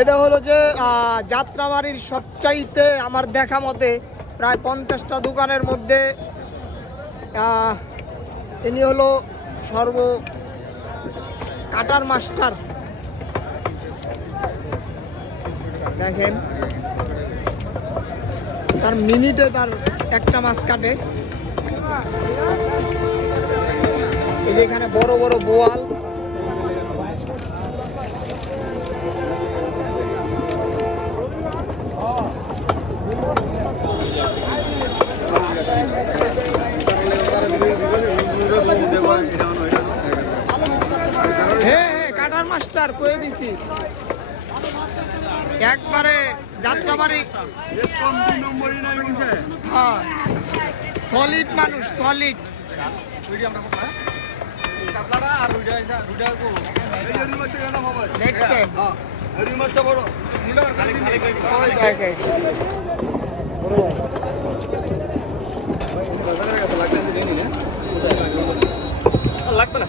এটা হলো যে যাত্রাবাড়ির সবচাইতে আমার দেখা মতে প্রায় পঞ্চাশটা দোকানের মধ্যে ইনি হলো সর্ব কাটার মাস্টার। দেখেন, তার মিনিটে তার একটা মাছ কাটে। এই যে এখানে বড় বড় বোয়াল হ্যাঁ হ্যাঁ কাটার মাস্টার কয়ে দিছি। একবারে যাত্রাবাড়ি। হ্যাঁ। সলিড মানুষ সলিড লাগবে না।